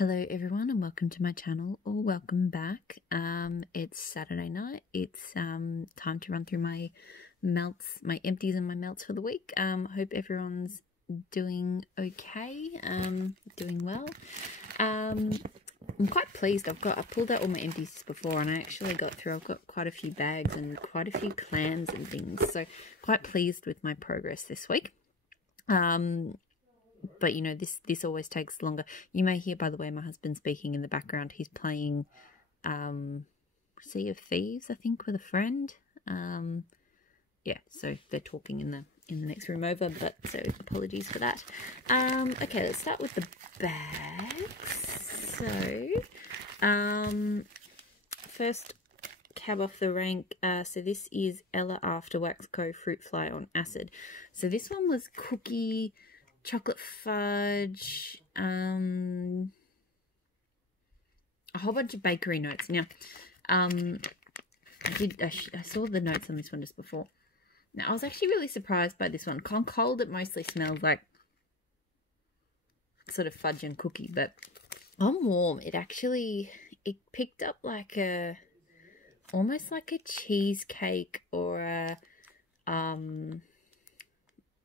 Hello everyone and welcome to my channel, or welcome back. It's Saturday night. It's time to run through my melts, my empties and my melts for the week. Hope everyone's doing okay, doing well. I'm quite pleased. I pulled out all my empties before and I actually got through. I've got quite a few bags and quite a few clams and things, so quite pleased with my progress this week. But you know, this always takes longer. You may hear, by the way, my husband speaking in the background. He's playing Sea of Thieves, I think, with a friend. Yeah, so they're talking in the next room over, but so apologies for that. Okay, let's start with the bags. So first cab off the rank, so this is Ella After Wax Co Fruit Fly on Acid. So this one was cookie, chocolate fudge, a whole bunch of bakery notes. Now, I saw the notes on this one just before. Now, I was actually really surprised by this one. On cold, it mostly smells like sort of fudge and cookie, but on warm, it picked up like almost like a cheesecake or a,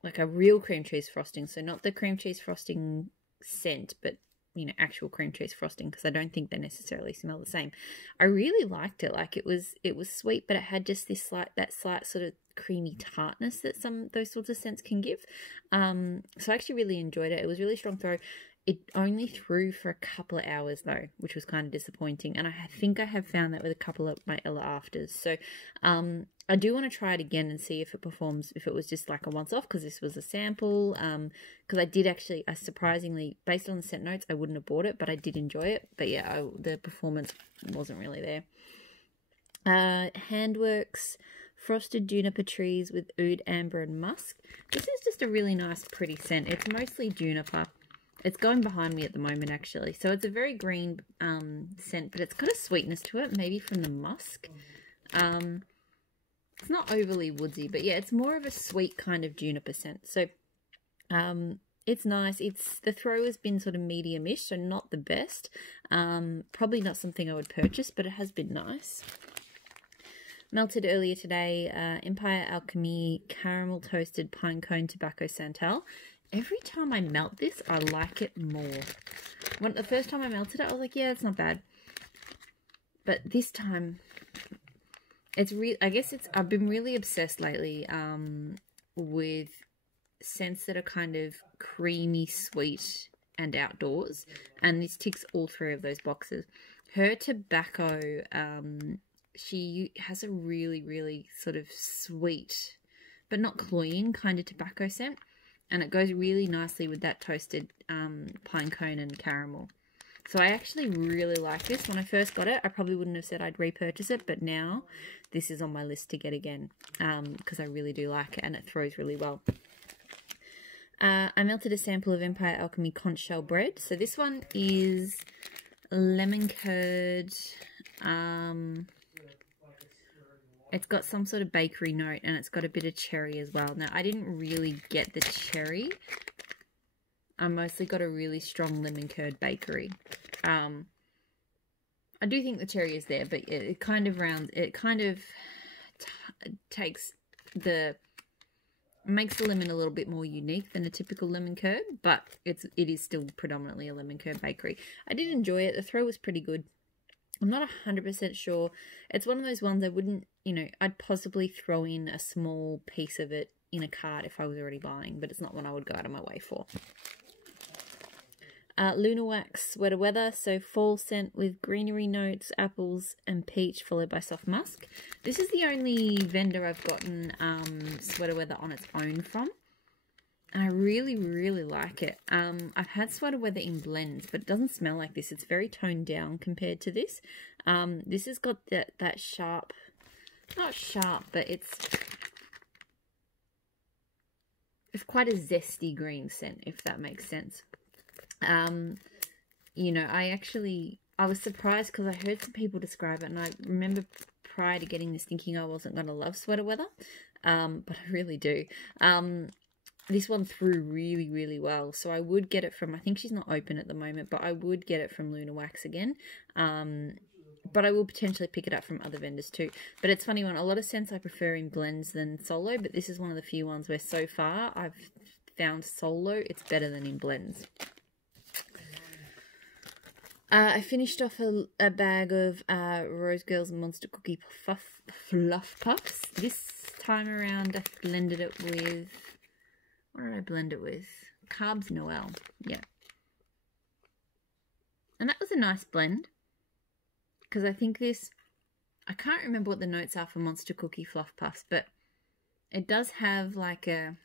like a real cream cheese frosting. So not the cream cheese frosting scent, but, you know, actual cream cheese frosting, because I don't think they necessarily smell the same. I really liked it. Like it was sweet, but it had just this that slight sort of creamy tartness that those sorts of scents can give. So I actually really enjoyed it. It was really strong throw. It only threw for a couple of hours though, which was kind of disappointing. And I think I have found that with a couple of my Ella Afters. So I do want to try it again and see if it performs, if it was just like a once-off, because this was a sample. Because I did actually, surprisingly, based on the scent notes, I wouldn't have bought it, but I did enjoy it. But yeah, the performance wasn't really there. Handworks Frosted Juniper Trees with Oud, Amber and Musk. This is just a really nice, pretty scent. It's mostly juniper. It's going behind me at the moment, actually. So it's a very green scent, but it's got a sweetness to it, maybe from the musk. It's not overly woodsy, but yeah, it's more of a sweet kind of juniper scent. So it's nice. The throw has been sort of medium-ish, so not the best. Probably not something I would purchase, but it has been nice. Melted earlier today, Empire Alchemy Caramel Toasted Pine Cone Tobacco Santal. Every time I melt this, I like it more. The first time I melted it, I was like, yeah, it's not bad. But this time, I've been really obsessed lately with scents that are kind of creamy, sweet, and outdoors. And this ticks all three of those boxes. Her tobacco, she has a really, really sort of sweet, but not cloying kind of tobacco scent. And it goes really nicely with that toasted pine cone and caramel. So I actually really like this. When I first got it, I probably wouldn't have said I'd repurchase it, but now this is on my list to get again because I really do like it and it throws really well. I melted a sample of Empire Alchemy conch shell bread. So this one is lemon curd. It's got some sort of bakery note and it's got a bit of cherry as well. Now, I didn't really get the cherry. I mostly got a really strong lemon curd bakery. I do think the cherry is there, but it kind of makes the lemon a little bit more unique than a typical lemon curd, but it is still predominantly a lemon curd bakery. I did enjoy it. The throw was pretty good. I'm not 100% sure. It's one of those ones I wouldn't, you know, I'd possibly throw in a small piece of it in a cart if I was already buying, but it's not one I would go out of my way for. Lunar Wax Sweater Weather, so fall scent with greenery notes, apples and peach, followed by soft musk. This is the only vendor I've gotten Sweater Weather on its own from. And I really, really like it. I've had Sweater Weather in blends, but it doesn't smell like this. It's very toned down compared to this. This has got that sharp, not sharp, but it's quite a zesty green scent, if that makes sense. You know, I was surprised because I heard some people describe it, and I remember prior to getting this thinking I wasn't going to love Sweater Weather, but I really do. this one threw really, really well. So I would get it from, I think she's not open at the moment, but I would get it from Luna Wax again. But I will potentially pick it up from other vendors too. But it's funny one. A lot of scents I prefer in blends than solo, but this is one of the few ones where so far I've found solo, it's better than in blends. I finished off a bag of Rose Girls Monster Cookie Fluff Puffs. This time around I blended it with, what did I blend it with? Carbs Noel, yeah. And that was a nice blend. Because I think this, I can't remember what the notes are for Monster Cookie Fluff Puffs, but it does have like a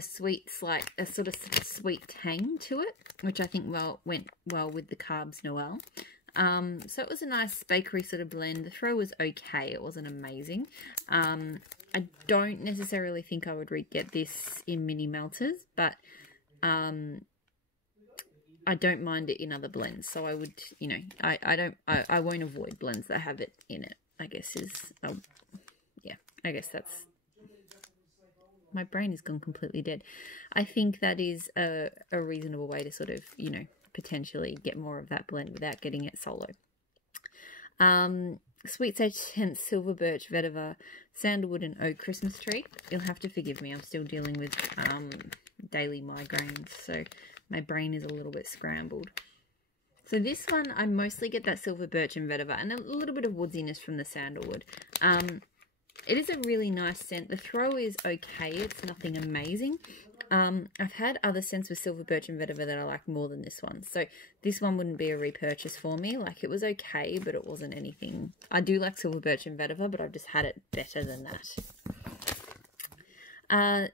sweet, a sort of sweet tang to it, which I think went well with the Carbs Noel. So it was a nice bakery sort of blend. The throw was okay. It wasn't amazing. I don't necessarily think I would get this in mini melters, but I don't mind it in other blends, so I would, you know, I won't avoid blends that have it in it, I guess is, yeah, I guess that's, my brain has gone completely dead. I think that is a reasonable way to sort of, you know, potentially get more of that blend without getting it solo. Sweet Sage Scent, Silver Birch, Vetiver, Sandalwood and Oak Christmas Tree. You'll have to forgive me, I'm still dealing with daily migraines, so my brain is a little bit scrambled. So this one, I mostly get that Silver Birch and Vetiver and a little bit of woodsiness from the Sandalwood. It is a really nice scent. The throw is okay. It's nothing amazing. I've had other scents with Silver Birch and Vetiver that I like more than this one. So this one wouldn't be a repurchase for me. Like, it was okay, but it wasn't anything. I do like Silver Birch and Vetiver, but I've just had it better than that.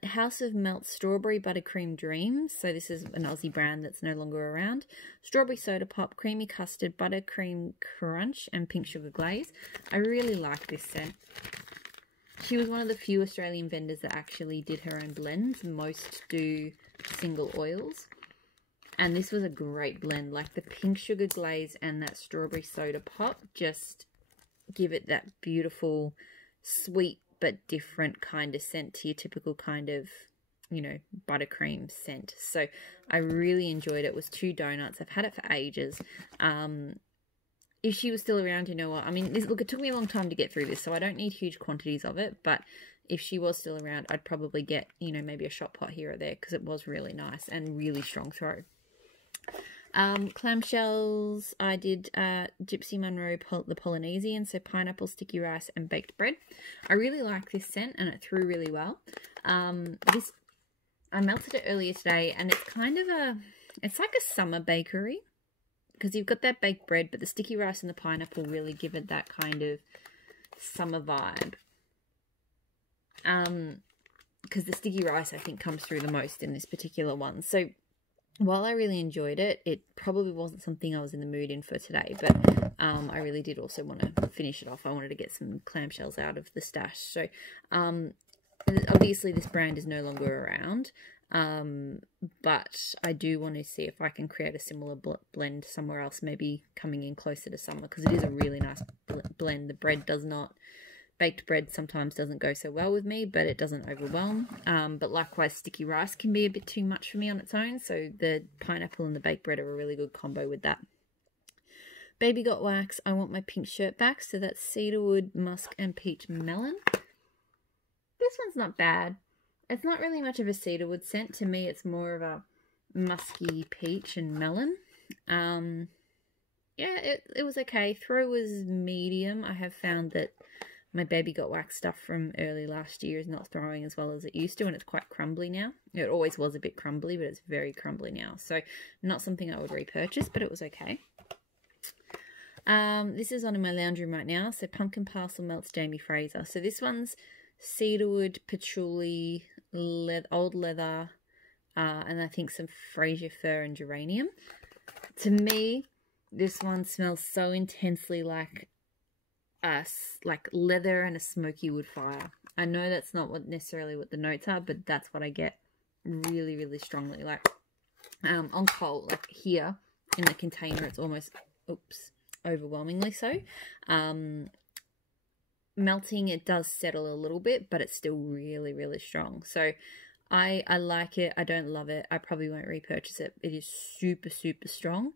House of Melt Strawberry Buttercream Dreams. So this is an Aussie brand that's no longer around. Strawberry Soda Pop, Creamy Custard, Buttercream Crunch, and Pink Sugar Glaze. I really like this scent. She was one of the few Australian vendors that actually did her own blends. Most do single oils. And this was a great blend. Like the Pink Sugar Glaze and that Strawberry Soda Pop just give it that beautiful, sweet, but different kind of scent to your typical kind of, you know, buttercream scent. So I really enjoyed it. It was 2 donuts. I've had it for ages. If she was still around, you know what? I mean, look, it took me a long time to get through this, so I don't need huge quantities of it. But if she was still around, I'd probably get, you know, maybe a shot pot here or there because it was really nice and really strong throw. Clamshells, I did Gypsy Monroe the Polynesian, so pineapple, sticky rice, and baked bread. I really like this scent and it threw really well. I melted it earlier today and it's kind of it's like a summer bakery because you've got that baked bread, but the sticky rice and the pineapple really give it that kind of summer vibe. Because the sticky rice I think comes through the most in this particular one. So while I really enjoyed it, it probably wasn't something I was in the mood in for today, but I really did also want to finish it off. I wanted to get some clamshells out of the stash. So obviously this brand is no longer around, but I do want to see if I can create a similar blend somewhere else, maybe coming in closer to summer, because it is a really nice blend. The bread does not... Baked bread sometimes doesn't go so well with me, but it doesn't overwhelm. But likewise, sticky rice can be a bit too much for me on its own, so the pineapple and the baked bread are a really good combo with that. Baby Got Wax, I want my pink shirt back, so that's cedarwood, musk, and peach melon. This one's not bad. It's not really much of a cedarwood scent. To me, it's more of a musky peach and melon. Yeah, it was okay. Throw was medium. I have found that my Baby Got Wax stuff from early last year is not throwing as well as it used to, and it's quite crumbly now. It always was a bit crumbly, but it's very crumbly now. So not something I would repurchase, but it was okay. This is on in my lounge room right now. So Pumpkin Parcel Melts Jamie Fraser. So this one's cedarwood, patchouli, old leather, and I think some Fraser fir and geranium. To me, this one smells so intensely like leather and a smoky wood fire. I know that's not necessarily what the notes are, but that's what I get really, really strongly. Like on cold, like here in the container, it's almost overwhelmingly so. melting, it does settle a little bit, but it's still really, really strong. So I like it. I don't love it. I probably won't repurchase it. It is super, super strong.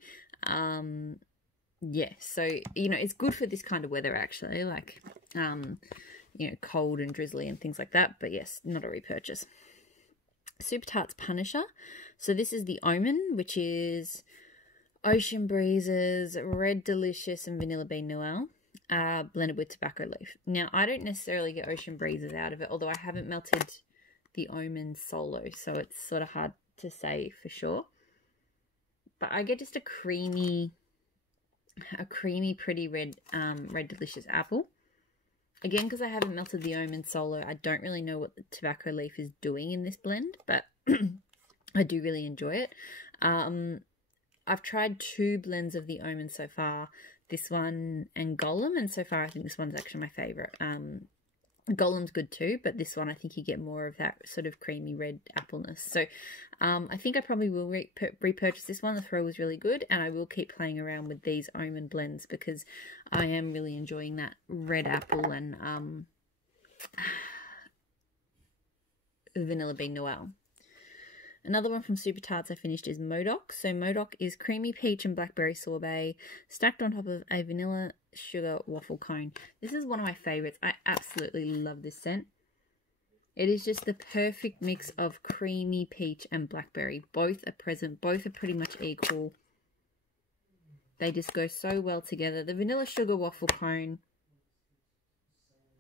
Yeah, so, you know, it's good for this kind of weather, actually, like, you know, cold and drizzly and things like that. But yes, not a repurchase. Super Tarts Punisher. So this is the Omen, which is Ocean Breezes, Red Delicious, and Vanilla Bean Noel, blended with tobacco leaf. Now, I don't necessarily get Ocean Breezes out of it, although I haven't melted the Omen solo, so it's sort of hard to say for sure. But I get just a creamy, pretty red, Red Delicious apple. Again, because I haven't melted the Omen solo, I don't really know what the tobacco leaf is doing in this blend, but I do really enjoy it. I've tried 2 blends of the Omen so far, this one and Golem, and so far I think this one's actually my favourite. Golem's good too, but this one I think you get more of that sort of creamy red appleness. So I think I probably will repurchase this one. The throw was really good, and I will keep playing around with these Omen blends because I am really enjoying that red apple and Vanilla Bean Noel. Another one from Super Tarts I finished is Modoc. So Modoc is creamy peach and blackberry sorbet stacked on top of a vanilla sugar waffle cone. This is one of my favorites. I absolutely love this scent. It is just the perfect mix of creamy peach and blackberry. Both are present. Both are pretty much equal. They just go so well together. The vanilla sugar waffle cone,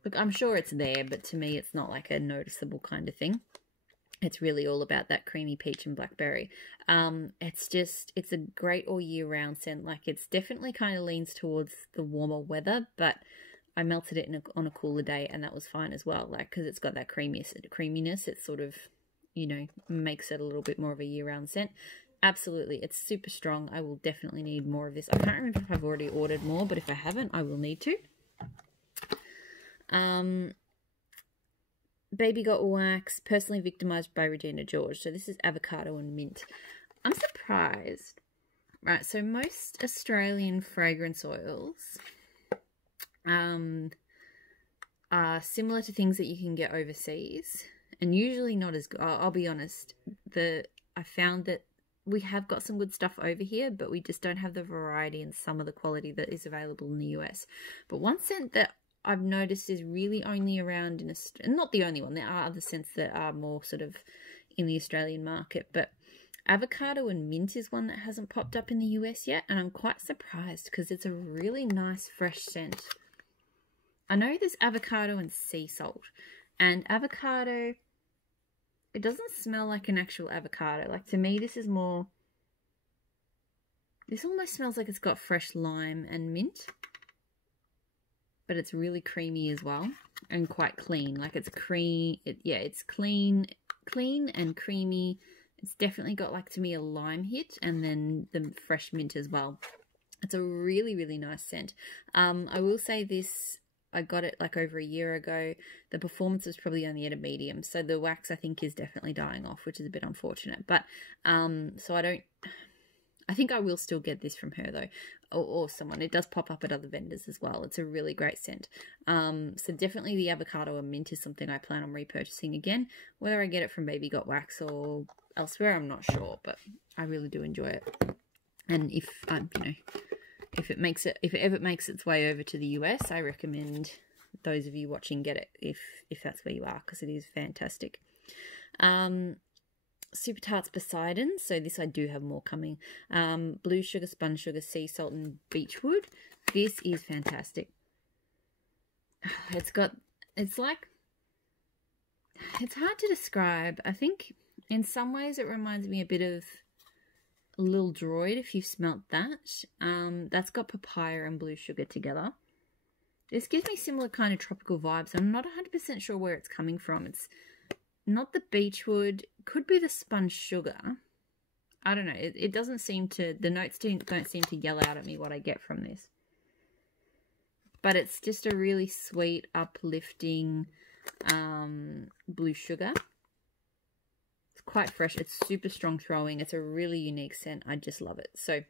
look, I'm sure it's there, but to me it's not like a noticeable kind of thing. It's really all about that creamy peach and blackberry. It's a great all year round scent. Like, it's definitely kind of leans towards the warmer weather, but I melted it on a cooler day and that was fine as well. Like, because it's got that creaminess, it sort of, you know, makes it a little bit more of a year round scent. Absolutely, it's super strong. I will definitely need more of this. I can't remember if I've already ordered more, but if I haven't, I will need to. Baby Got Wax, Personally Victimized by Regina George. So this is avocado and mint. I'm surprised. Right, so most Australian fragrance oils are similar to things that you can get overseas, and usually not as good. I'll be honest. I found that we have got some good stuff over here, but we just don't have the variety and some of the quality that is available in the US. But one scent that I've noticed is really only around in Australia, not the only one, there are other scents that are more sort of in the Australian market, but avocado and mint is one that hasn't popped up in the US yet, and I'm quite surprised because it's a really nice fresh scent. I know there's avocado and sea salt, and avocado, it doesn't smell like an actual avocado. Like, to me, this almost smells like it's got fresh lime and mint. But it's really creamy as well and quite clean. Like, it's it's clean and creamy. It's definitely got, like, to me, a lime hit and then the fresh mint as well. It's a really, really nice scent. I will say this, I got it like over a year ago. The performance was probably only at a medium, so the wax I think is definitely dying off, which is a bit unfortunate. But so I think I will still get this from her though, or someone. It does pop up at other vendors as well. It's a really great scent. So definitely the avocado and mint is something I plan on repurchasing again. Whether I get it from Baby Got Wax or elsewhere, I'm not sure, but I really do enjoy it. And if you know, if it ever makes its way over to the US, I recommend those of you watching get it if that's where you are, because it is fantastic. Super Tarts Poseidon. So this I do have more coming. Blue sugar, spun sugar, sea salt, and beechwood. This is fantastic. It's hard to describe. I think in some ways it reminds me a bit of a Little Droid, if you've smelt that. That's got papaya and blue sugar together. This gives me similar kind of tropical vibes. I'm not 100% sure where it's coming from. It's not the beechwood, could be the spun sugar. I don't know. It doesn't seem to, the notes don't seem to yell out at me what I get from this. But it's just a really sweet, uplifting blue sugar. It's quite fresh. It's super strong throwing. It's a really unique scent. I just love it. So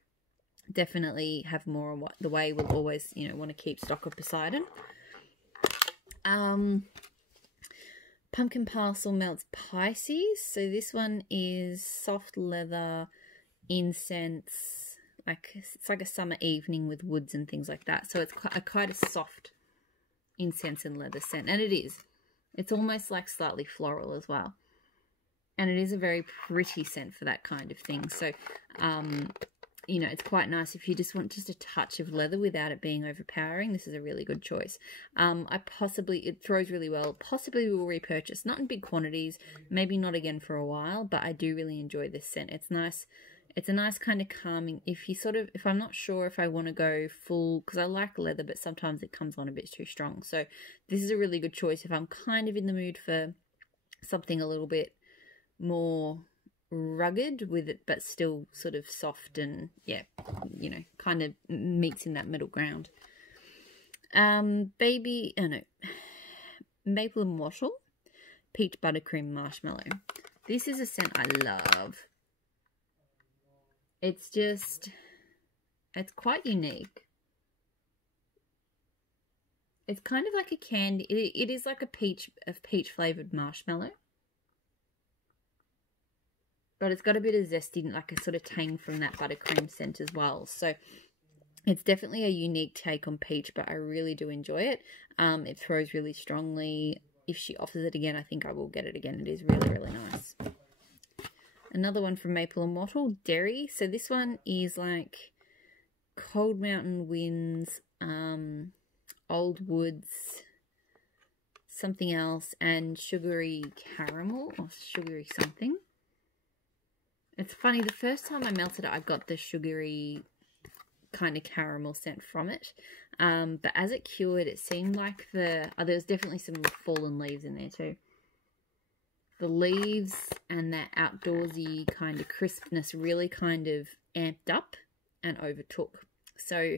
definitely have more on the way. We'll always, you know, want to keep stock of Poseidon. Pumpkin Parcel Melts Pisces. So this one is soft leather, incense, like it's like a summer evening with woods and things like that. So it's quite a soft incense and leather scent, and it is. It's almost like slightly floral as well. And it is a very pretty scent for that kind of thing. So, you know, it's quite nice if you just want just a touch of leather without it being overpowering. This is a really good choice. It throws really well. Possibly will repurchase, not in big quantities, maybe not again for a while, but I do really enjoy this scent. It's nice. It's a nice kind of calming. If I'm not sure if I want to go full, because I like leather, but sometimes it comes on a bit too strong. So this is a really good choice if I'm kind of in the mood for something a little bit more rugged with it, but still sort of soft and, yeah, you know, kind of meets in that middle ground. Maple and Wattle Peach Buttercream Marshmallow. This is a scent I love. It's quite unique. It's kind of like a candy. It is like a peach flavored marshmallow. But it's got a bit of zesty, like a sort of tang from that buttercream scent as well. So it's definitely a unique take on peach, but I really do enjoy it. It throws really strongly. If she offers it again, I think I will get it again. It is really, really nice. Another one from Maple and Wattle, Dairy. So this one is like Cold Mountain Winds, Old Woods, something else, and Sugary Caramel or Sugary something. It's funny, the first time I melted it, I got the sugary kind of caramel scent from it. But as it cured, it seemed like there was definitely some fallen leaves in there too. The leaves and that outdoorsy kind of crispness really kind of amped up and overtook. So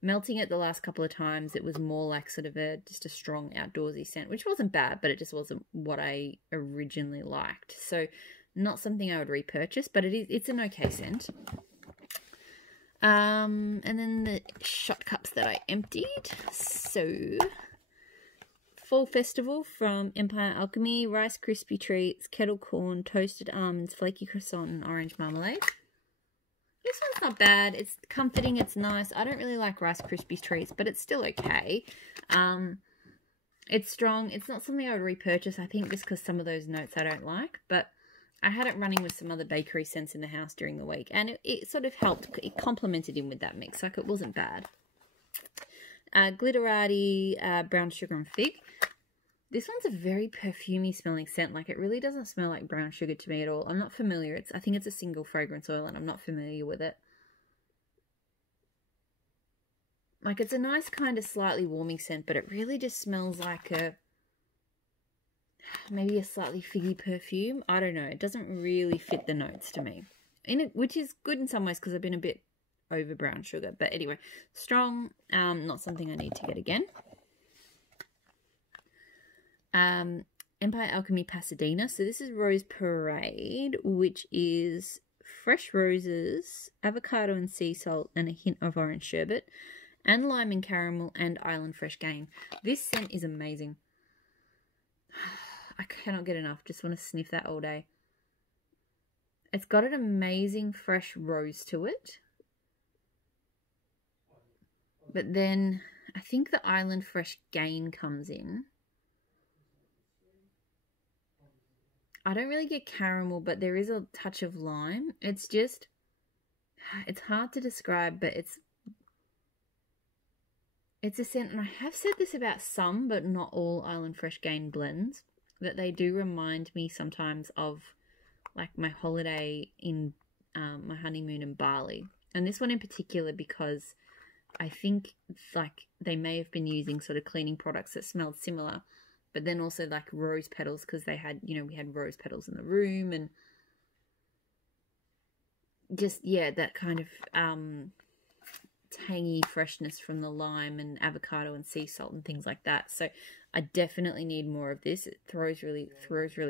melting it the last couple of times, it was more like sort of just a strong outdoorsy scent, which wasn't bad, but it just wasn't what I originally liked. So not something I would repurchase, but it's an okay scent. And then the shot cups that I emptied. So, Fall Festival from Empire Alchemy, Rice Krispie Treats, Kettle Corn, Toasted Almonds, Flaky Croissant, and Orange Marmalade. This one's not bad. It's comforting, it's nice. I don't really like Rice Krispie Treats, but it's still okay. It's strong. It's not something I would repurchase, I think, just because some of those notes I don't like, but I had it running with some other bakery scents in the house during the week, and it sort of helped. It complemented in with that mix, like it wasn't bad. Glitterati, Brown Sugar and Fig. This one's a very perfumey smelling scent. Like, it really doesn't smell like brown sugar to me at all. I'm not familiar. I think it's a single fragrance oil, and I'm not familiar with it. Like, it's a nice kind of slightly warming scent, but it really just smells like maybe a slightly figgy perfume. I don't know. It doesn't really fit the notes to me, which is good in some ways because I've been a bit over brown sugar. But anyway, strong. Not something I need to get again. Empire Alchemy Pasadena. So this is Rose Parade, which is fresh roses, avocado and sea salt, and a hint of orange sherbet, and lime and caramel, and Island Fresh Game. This scent is amazing. I cannot get enough. Just want to sniff that all day. It's got an amazing fresh rose to it. But then I think the Island Fresh Gain comes in. I don't really get caramel, but there is a touch of lime. It's hard to describe, but it's a scent, and I have said this about some, but not all Island Fresh Gain blends, that they do remind me sometimes of like my holiday in my honeymoon in Bali. And this one in particular, because I think like they may have been using sort of cleaning products that smelled similar, but then also like rose petals, because they had, we had rose petals in the room, and just, yeah, that kind of tangy freshness from the lime and avocado and sea salt and things like that. So I definitely need more of this. It throws really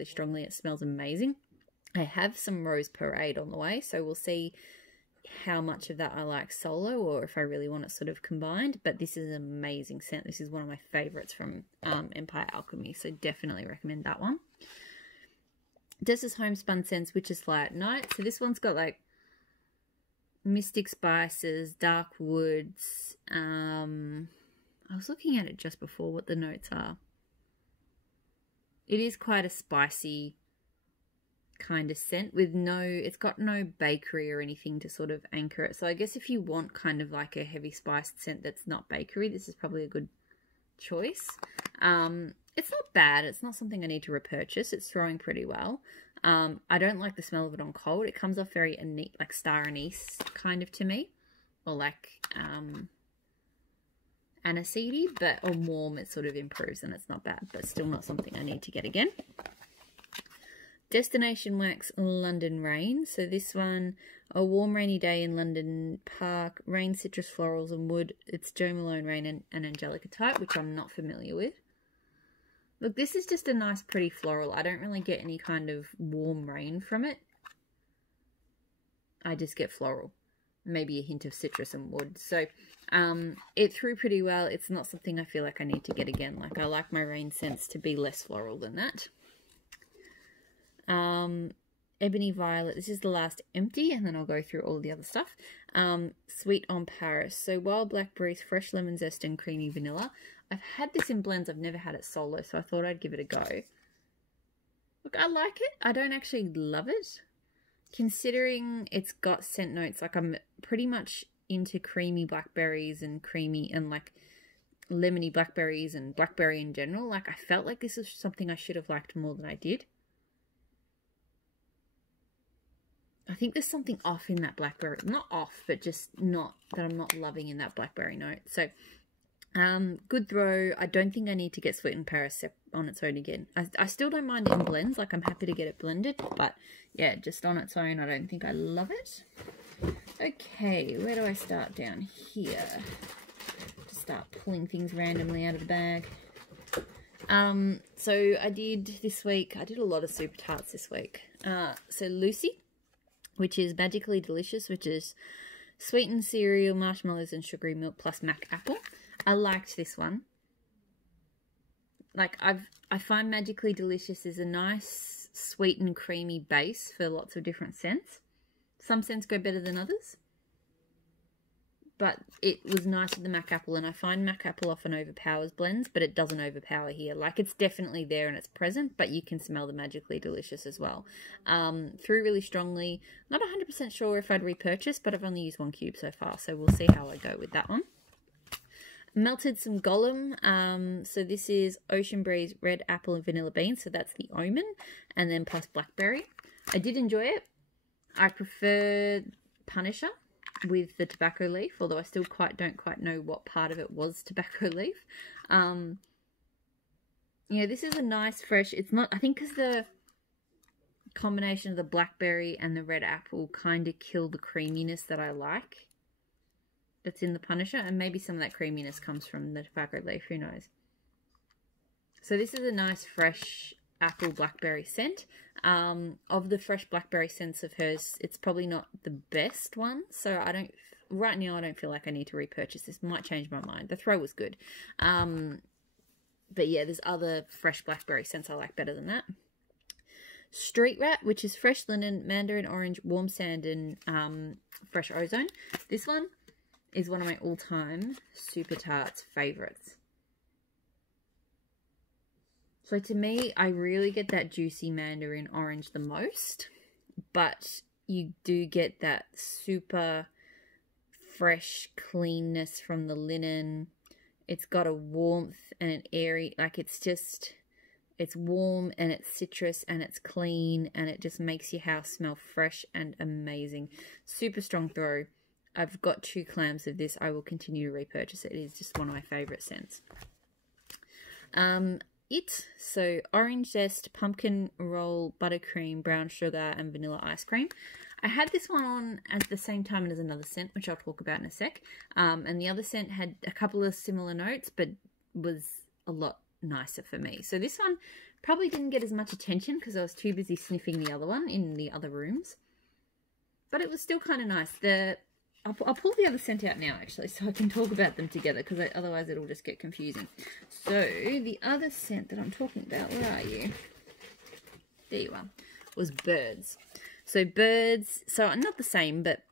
strongly. It smells amazing. I have some Rose Parade on the way, so we'll see how much of that I like solo or if I really want it sort of combined, but this is an amazing scent. This is one of my favorites from Empire Alchemy, so definitely recommend that one. Dessa's Homespun Scents, which is Light Night. So this one's got like mystic spices, dark woods. I was looking at it just before what the notes are. It is quite a spicy kind of scent with it's got no bakery or anything to sort of anchor it. So I guess if you want kind of like a heavy spiced scent that's not bakery, this is probably a good choice. It's not bad. It's not something I need to repurchase. It's throwing pretty well. I don't like the smell of it on cold. It comes off very like star anise kind of to me, or like aniseedy, but on warm it sort of improves and it's not bad, but still not something I need to get again. Destination Wax London Rain. So this one, a warm rainy day in London Park, rain, citrus, florals and wood. It's Jo Malone Rain and Angelica type, which I'm not familiar with. Look, this is just a nice pretty floral. I don't really get any kind of warm rain from it. I just get floral. Maybe a hint of citrus and wood. So it threw pretty well. It's not something I feel like I need to get again. Like I like my rain scents to be less floral than that. Ebony Violet. This is the last empty, and then I'll go through all the other stuff. Sweet on Paris. So wild blackberries, fresh lemon zest, and creamy vanilla. I've had this in blends. I've never had it solo, so I thought I'd give it a go. Look, I like it. I don't actually love it. Considering it's got scent notes, like I'm pretty much into creamy blackberries and creamy and like lemony blackberries and blackberry in general. Like I felt like this was something I should have liked more than I did. I think there's something off in that blackberry. Not off, but just not that I'm not loving in that blackberry note. So, good throw. I don't think I need to get Sweet in Paris on its own again. I still don't mind it in blends. Like, I'm happy to get it blended. But, yeah, just on its own, I don't think I love it. Okay, where do I start down here? Just start pulling things randomly out of the bag. So, I did this week, I did a lot of super tarts this week. So, Lucy, which is Magically Delicious, which is sweetened cereal, marshmallows and sugary milk plus mac apple. I liked this one. Like, I find Magically Delicious is a nice, sweet and creamy base for lots of different scents. Some scents go better than others. But it was nice with the mac apple, and I find mac apple often overpowers blends, but it doesn't overpower here. Like, it's definitely there and it's present, but you can smell the Magically Delicious as well. Threw really strongly. Not 100% sure if I'd repurchase, but I've only used one cube so far, so we'll see how I go with that one. Melted some Gollum. So this is Ocean Breeze, Red Apple and Vanilla Bean, so that's the Omen, and then plus Blackberry. I did enjoy it. I prefer Punisher with the tobacco leaf, although I still don't quite know what part of it was tobacco leaf. Yeah, this is a nice fresh, it's not, I think because the combination of the blackberry and the red apple kind of kill the creaminess that I like that's in the Punisher, and maybe some of that creaminess comes from the tobacco leaf, who knows. So this is a nice fresh apple blackberry scent. Of the fresh blackberry scents of hers, it's probably not the best one, so right now I don't feel like I need to repurchase this. Might change my mind. The throw was good, but yeah, there's other fresh blackberry scents I like better than that. Street Rat, which is fresh linen, mandarin orange, warm sand and fresh ozone. This one is one of my all-time super tarts favorites. So to me, I really get that juicy mandarin orange the most, but you do get that super fresh cleanness from the linen. It's got a warmth and an airy, like it's warm and it's citrus and it's clean and it just makes your house smell fresh and amazing. Super strong throw. I've got 2 clams of this. I will continue to repurchase it. It is just one of my favorite scents. So orange zest, pumpkin roll, buttercream, brown sugar, and vanilla ice cream. I had this one on at the same time as another scent, which I'll talk about in a sec. And the other scent had a couple of similar notes, but was a lot nicer for me. So this one probably didn't get as much attention because I was too busy sniffing the other one in the other rooms. but it was still kind of nice. I'll pull the other scent out now, actually, so I can talk about them together, because otherwise it'll just get confusing. So, the other scent that I'm talking about, where are you? There you are, was Birds. So, Birds, so not the same, but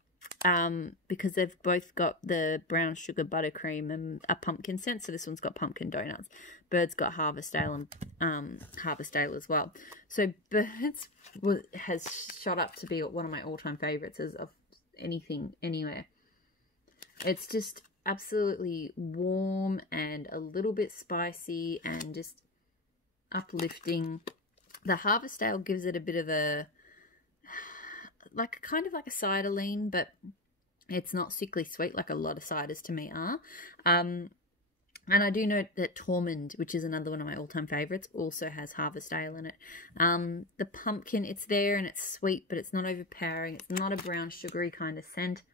because they've both got the brown sugar buttercream and a pumpkin scent, so this one's got pumpkin donuts. Birds got Harvest Ale and Harvest Ale as well. So, Birds has shot up to be one of my all-time favourites of anything anywhere. It's just absolutely warm and a little bit spicy and just uplifting. The Harvest Ale gives it a bit of a kind of like a cider lean, but it's not sickly sweet like a lot of ciders to me are. And I do note that Tormund, which is another one of my all-time favourites, also has Harvest Ale in it. The pumpkin, it's there and it's sweet, but it's not overpowering. It's not a brown sugary kind of scent.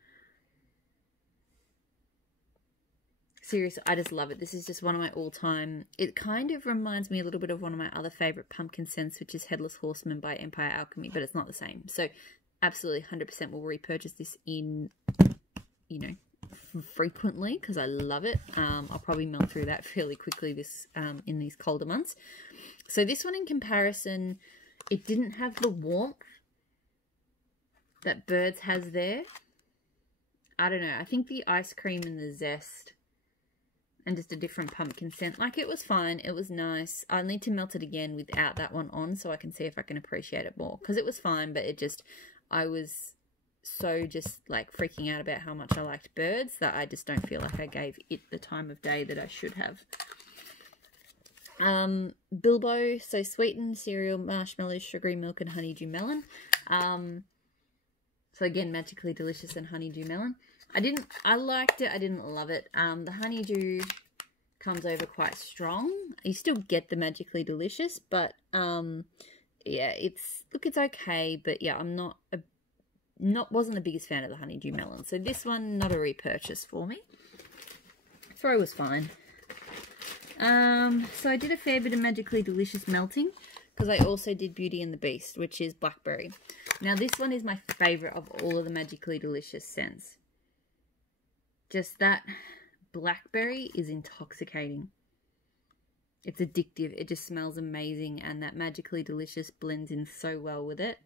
Seriously, I just love it. This is just one of my all-time... It kind of reminds me a little bit of one of my other favourite pumpkin scents, which is Headless Horseman by Empire Alchemy, but it's not the same. So, absolutely 100% will repurchase this in, you know, frequently, because I love it. I'll probably melt through that fairly quickly this in these colder months. So this one, in comparison, it didn't have the warmth that Birds has there. I don't know. I think the ice cream and the zest and just a different pumpkin scent, like, it was fine. It was nice. I need to melt it again without that one on so I can see if I can appreciate it more, because it was fine, but it just, I was so just like freaking out about how much I liked Birds that I just don't feel like I gave it the time of day that I should have. Bilbo, so sweetened cereal, marshmallows, sugary milk, and honeydew melon. So again, magically delicious and honeydew melon. I liked it. I didn't love it. The honeydew comes over quite strong. You still get the magically delicious, but yeah, it's okay, but yeah, wasn't the biggest fan of the honeydew melon. So this one, not a repurchase for me. Throw was fine. So I did a fair bit of magically delicious melting, because I also did Beauty and the Beast, which is blackberry. Now this one is my favourite of all of the magically delicious scents. Just that blackberry is intoxicating. It's addictive. It just smells amazing, and that magically delicious blends in so well with it.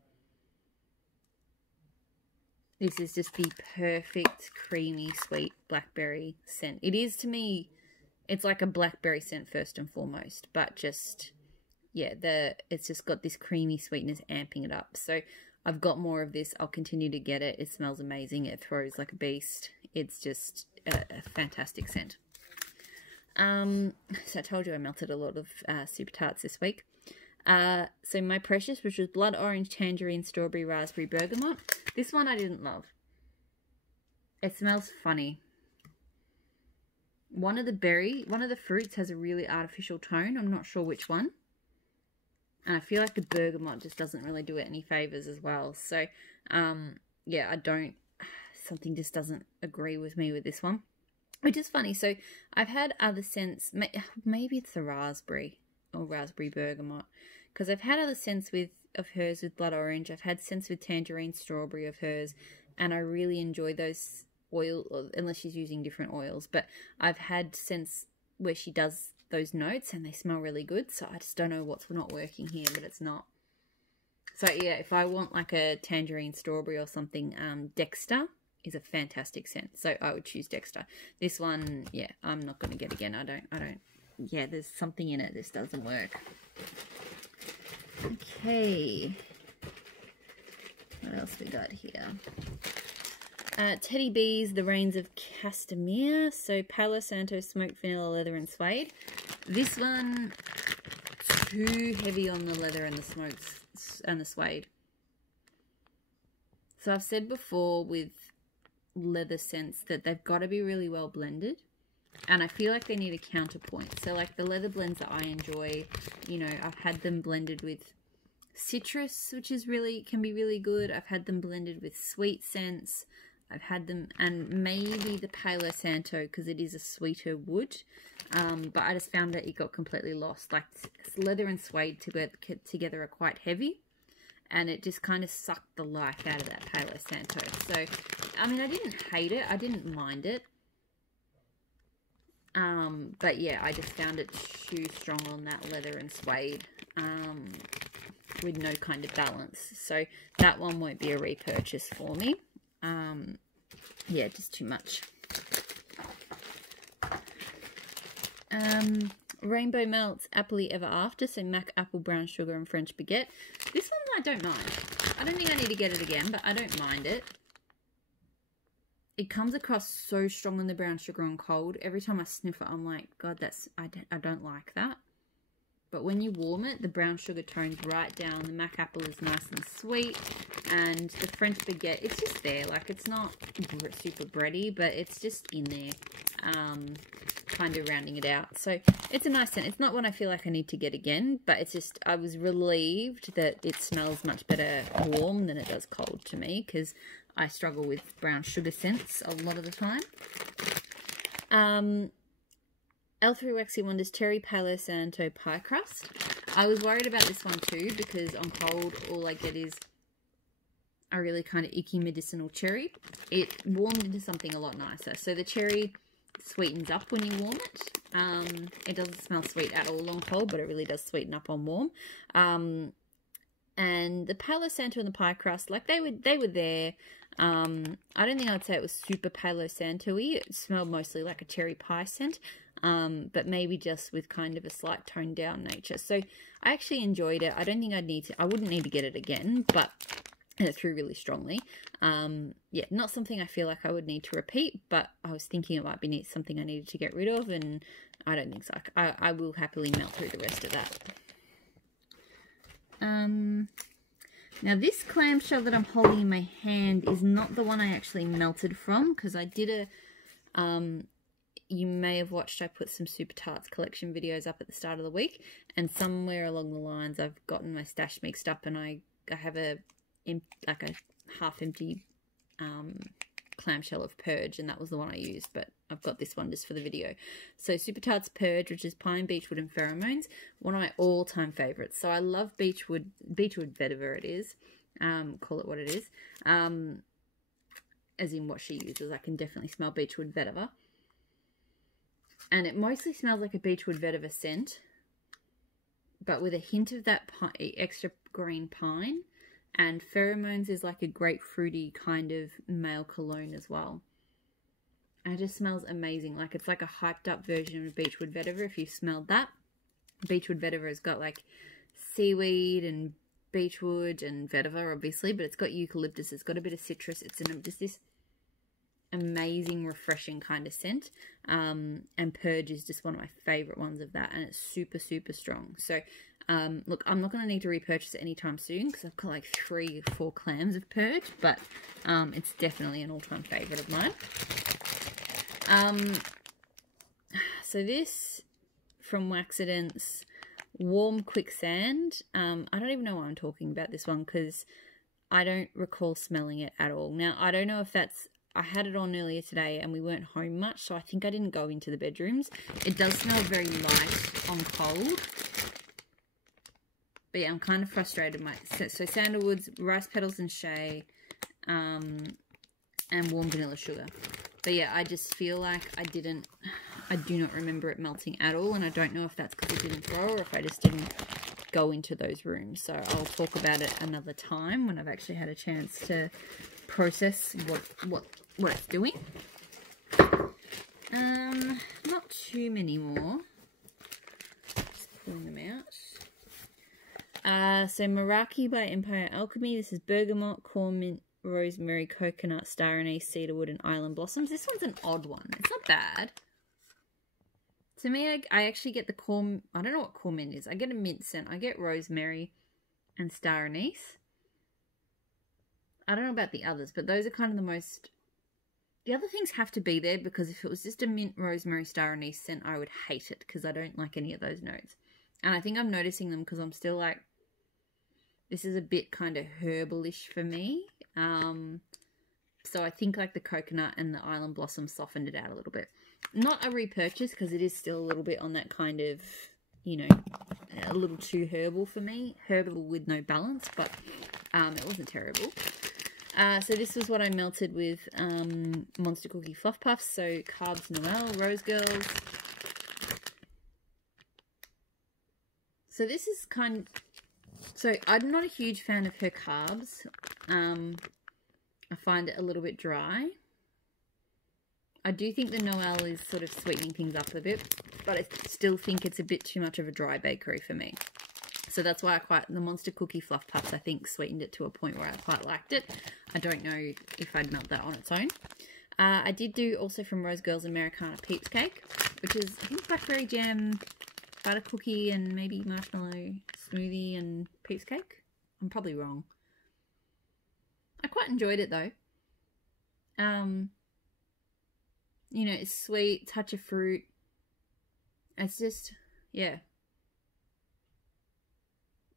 This is just the perfect creamy sweet blackberry scent. It is, to me, it's like a blackberry scent first and foremost, but just, yeah, it's just got this creamy sweetness amping it up. So I've got more of this. I'll continue to get it. It smells amazing. It throws like a beast. It's just a fantastic scent. So I told you I melted a lot of Super Tarts this week. So My Precious, which was blood orange, tangerine, strawberry, raspberry, bergamot. This one I didn't love. It smells funny. One of the fruits has a really artificial tone. I'm not sure which one. And I feel like the bergamot just doesn't really do it any favors as well. So, yeah, something just doesn't agree with me with this one. Which is funny. So, I've had other scents. Maybe it's the raspberry or raspberry bergamot. Because I've had other scents of hers with blood orange. I've had scents with tangerine, strawberry of hers. And I really enjoy those oil, unless she's using different oils. But I've had scents where she does those notes and they smell really good. So I just don't know what's not working here, but it's not. So yeah, if I want like a tangerine strawberry or something, Dexter is a fantastic scent. So I would choose Dexter. This one, yeah, I'm not going to get again. I don't, yeah, there's something in it. This doesn't work. Okay. What else we got here? Teddy Bees, The Reigns of Castamere. So Palo Santo, smoked vanilla, leather, and suede. This one, too heavy on the leather and the smokes and the suede. So I've said before with leather scents that they've got to be really well blended. And I feel like they need a counterpoint. So like the leather blends that I enjoy, you know, I've had them blended with citrus, which is can be really good. I've had them blended with sweet scents. I've had them, and maybe the Palo Santo, because it is a sweeter wood. But I just found that it got completely lost. Like leather and suede together are quite heavy. and it just kind of sucked the life out of that Palo Santo. So, I mean, I didn't hate it. I didn't mind it. But yeah, I just found it too strong on that leather and suede, with no kind of balance. So that one won't be a repurchase for me. Yeah, just too much. Rainbow Melts Happily Ever After, so Mac Apple Brown Sugar and French Baguette. This one I don't mind. I don't think I need to get it again, but I don't mind it. It comes across so strong on the brown sugar and cold. Every time I sniff it, I'm like, God, I don't like that. But when you warm it, the brown sugar tones right down. The Mac Apple is nice and sweet. And the French Baguette, it's just there. Like, it's not super bready, but it's just in there. Kind of rounding it out. So it's a nice scent. It's not one I feel like I need to get again, but it's just, I was relieved that it smells much better warm than it does cold to me, because I struggle with brown sugar scents a lot of the time. L3 Waxy Wonders Cherry Palo Santo Pie Crust. I was worried about this one too, because on cold all I get is a really kind of icky medicinal cherry. It warmed into something a lot nicer. So the cherry sweetens up when you warm it. It doesn't smell sweet at all on cold, but it really does sweeten up on warm. And the Palo Santo and the pie crust, like they were there. I don't think I'd say it was super Palo Santo-y. It smelled mostly like a cherry pie scent, but maybe just with kind of a slight toned down nature. So I actually enjoyed it. I don't think I wouldn't need to get it again, but and it threw really strongly. Yeah, not something I feel like I would need to repeat, but I was thinking it might be something I needed to get rid of, and I don't think so. I will happily melt through the rest of that. Now this clamshell that I'm holding in my hand is not the one I actually melted from, because I did you may have watched, I put some Super Tarts collection videos up at the start of the week, and somewhere along the lines I've gotten my stash mixed up, and I have like a half empty clamshell of Purge, and that was the one I used, but I've got this one just for the video. So Super Tarts Purge, which is Pine, Beechwood and Pheromones, one of my all-time favorites. So I love Beechwood vetiver, it is, call it what it is, as in what she uses. I can definitely smell Beechwood vetiver, and it mostly smells like a Beechwood vetiver scent, but with a hint of that extra green pine. And Pheromones is like a grapefruity kind of male cologne as well. And it just smells amazing. Like it's like a hyped up version of Beechwood vetiver if you've smelled that. Beechwood vetiver has got like seaweed and beechwood and vetiver obviously, but it's got eucalyptus, it's got a bit of citrus. It's just this amazing, refreshing kind of scent. And Purge is just one of my favorite ones of that, and it's super, super strong. So look, I'm not going to need to repurchase it anytime soon because I've got like 3 or 4 clams of Purge, but it's definitely an all-time favorite of mine. So this from Waxidents, Warm Quicksand. I don't even know why I'm talking about this one because I don't recall smelling it at all. Now, I don't know if that's, I had it on earlier today and we weren't home much, so I think I didn't go into the bedrooms. It does smell very light on cold. But yeah, I'm kind of frustrated. So Sandalwoods, Rice Petals and Shea, and Warm Vanilla Sugar. But yeah, I just feel like I do not remember it melting at all, and I don't know if that's because it didn't throw or if I just didn't go into those rooms. So I'll talk about it another time when I've actually had a chance to process what it's doing. Not too many more. Just pulling them out. So Meraki by Empire Alchemy. This is bergamot, corn mint, rosemary, coconut, star anise, cedarwood, and island blossoms. This one's an odd one. It's not bad. To me, I actually get the corn. I don't know what corn mint is. I get a mint scent. I get rosemary and star anise. I don't know about the others, but those are kind of the most. The other things have to be there because if it was just a mint, rosemary, star anise scent, I would hate it because I don't like any of those notes. And I think I'm noticing them because I'm still like, this is a bit kind of herbalish for me. So I think like the coconut and the island blossom softened it out a little bit. Not a repurchase because it is still a little bit on that kind of, you know, a little too herbal for me. Herbal with no balance, but It wasn't terrible. So this was what I melted with Monster Cookie Fluff Puffs. So Carbs Noel, Rose Girls. So this is kind of... So I'm not a huge fan of her carbs. I find it a little bit dry. I do think the Noel is sort of sweetening things up a bit, but I still think it's a bit too much of a dry bakery for me. So that's why the Monster Cookie Fluff Puffs, I think, sweetened it to a point where I quite liked it. I don't know if I'd melt that on its own. I did do also from Rose Girls Americana Peeps Cake, which is, I think, blackberry jam, butter cookie, and maybe marshmallow smoothie and Peeps Cake. I'm probably wrong. I quite enjoyed it though. You know, it's sweet, touch of fruit. It's just, yeah.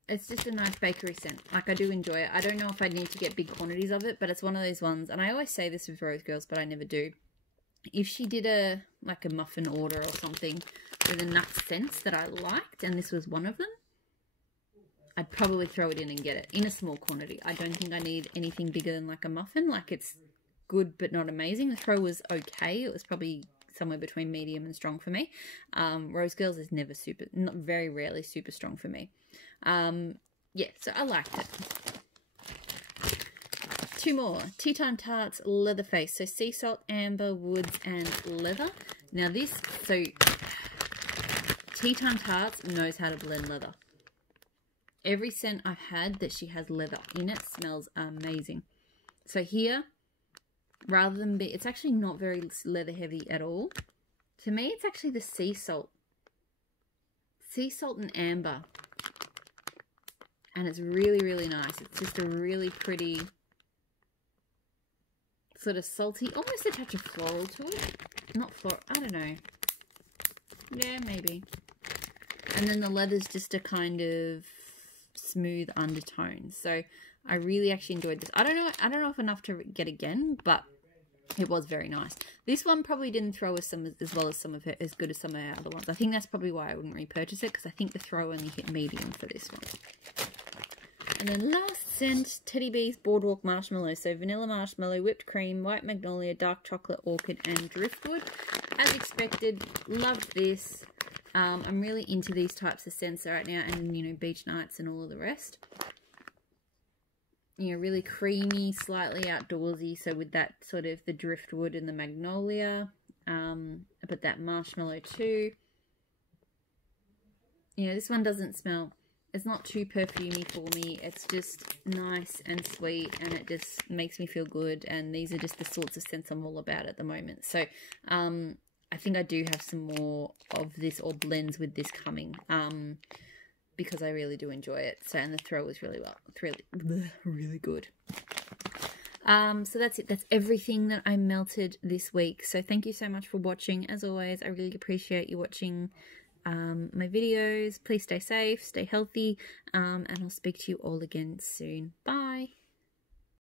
It's just a nice bakery scent. Like, I do enjoy it. I don't know if I need to get big quantities of it, but it's one of those ones, and I always say this with Rose Girls, but I never do. If she did a muffin order or something with enough scents that I liked, and this was one of them, I'd probably throw it in and get it in a small quantity. I don't think I need anything bigger than like a muffin. Like, it's good but not amazing. The throw was okay. It was probably somewhere between medium and strong for me. Rose Girls is never very rarely super strong for me. Yeah, so I liked it. Two more. Tea Time Tarts Leatherface. So sea salt, amber, woods, and leather. Now this, so Tea Time Tarts knows how to blend leather. Every scent I've had that she has leather in it smells amazing. So here, rather than be, it's actually not very leather heavy at all. To me, it's actually the sea salt. Sea salt and amber. And it's really, really nice. It's just a really pretty, sort of salty, almost a touch of floral to it. Not floral, I don't know. Yeah, maybe. And then the leather's just a kind of smooth undertone. So I really actually enjoyed this. I don't know if enough to get again, but it was very nice. This one probably didn't throw as well as some of her, as good as some of her other ones. I think that's probably why I wouldn't repurchase it, because I think the throw only hit medium for this one. And then last scent, Teddy Bees Boardwalk Marshmallow. So vanilla marshmallow, whipped cream, white magnolia, dark chocolate, orchid, and driftwood. As expected, loved this. I'm really into these types of scents right now, and, you know, beach nights and all of the rest. You know, really creamy, slightly outdoorsy. So with that sort of the driftwood and the magnolia, but that marshmallow too. You know, this one doesn't smell, it's not too perfumey for me. It's just nice and sweet, and it just makes me feel good. And these are just the sorts of scents I'm all about at the moment. So, I think I do have some more of this, or blends with this coming, because I really do enjoy it. So, and the throw was really really good. So that's it. That's everything that I melted this week. So thank you so much for watching. As always, I really appreciate you watching my videos. Please stay safe, stay healthy, and I'll speak to you all again soon. Bye.